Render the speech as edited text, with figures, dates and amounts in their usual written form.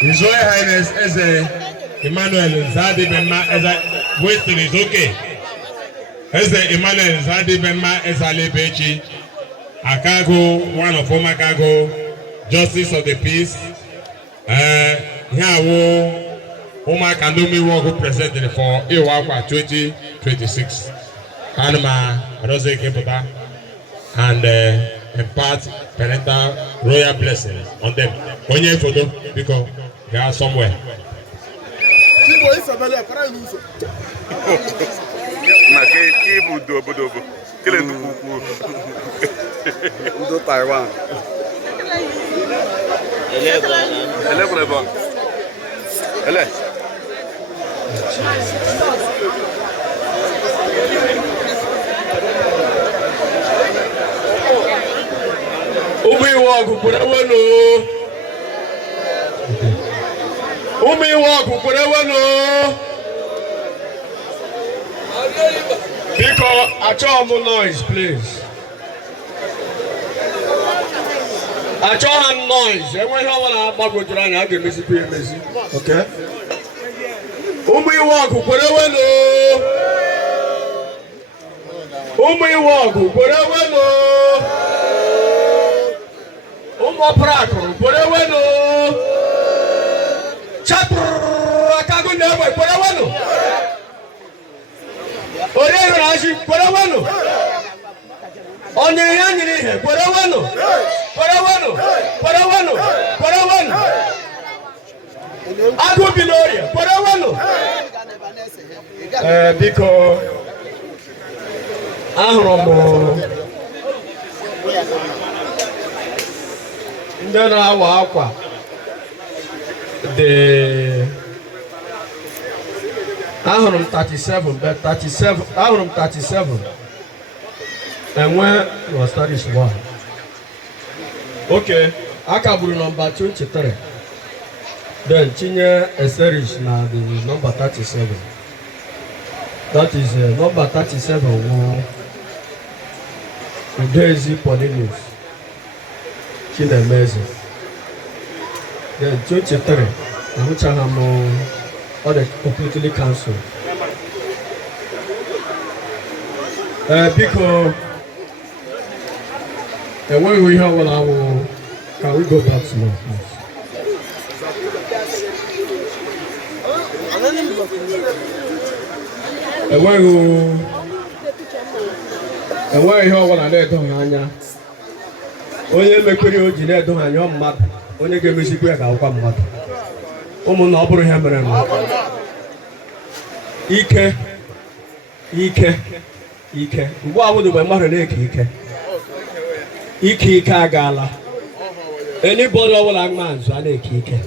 His Royal Highness Eze Emmanuel Nzadi Benma Eze Western is okay. Eze Emmanuel Nzadi Benma Ezale Bechi Akago, one of Omakago, Justice of the Peace. Here Omar Kandomi Wogo presented for Iwakwa 2026. Hanma Rose Keputa and impart parental royal blessings on them. Onye photo because they are somewhere. Taiwan. Because I try more noise, please. I try noise. Everyone have a good run. I can miss it. Okay. Walk, whatever. Walk, whatever. Prato, whatever. Chapter, I can't go never, whatever. Whatever I should put a one on the young in here, put a one, put a one, put a one, put a one. I could be lawyer, put a one. Because I'm then I walk the 37, but 37, 37. And when was that is one? Okay, I can bring number 23. Then Chinya Esterish now the number 37. That is number 37. Daisy Polinus. China Mezi. Then 23. Which I have more. Or they completely cancelled. Because when we have one hour, can we go back to my house? When we have one hour, onye mekpere o ji na-edo anya mmadụ onye ga-emezikwa ya ga-akwa mmadụ. Ụmụnna ọ bụrụ ihe mere ike ugbu a bụrụ mgbe mmadụ na-eke ike agaala. Anybody ọbụla mma nzu a na-eke ike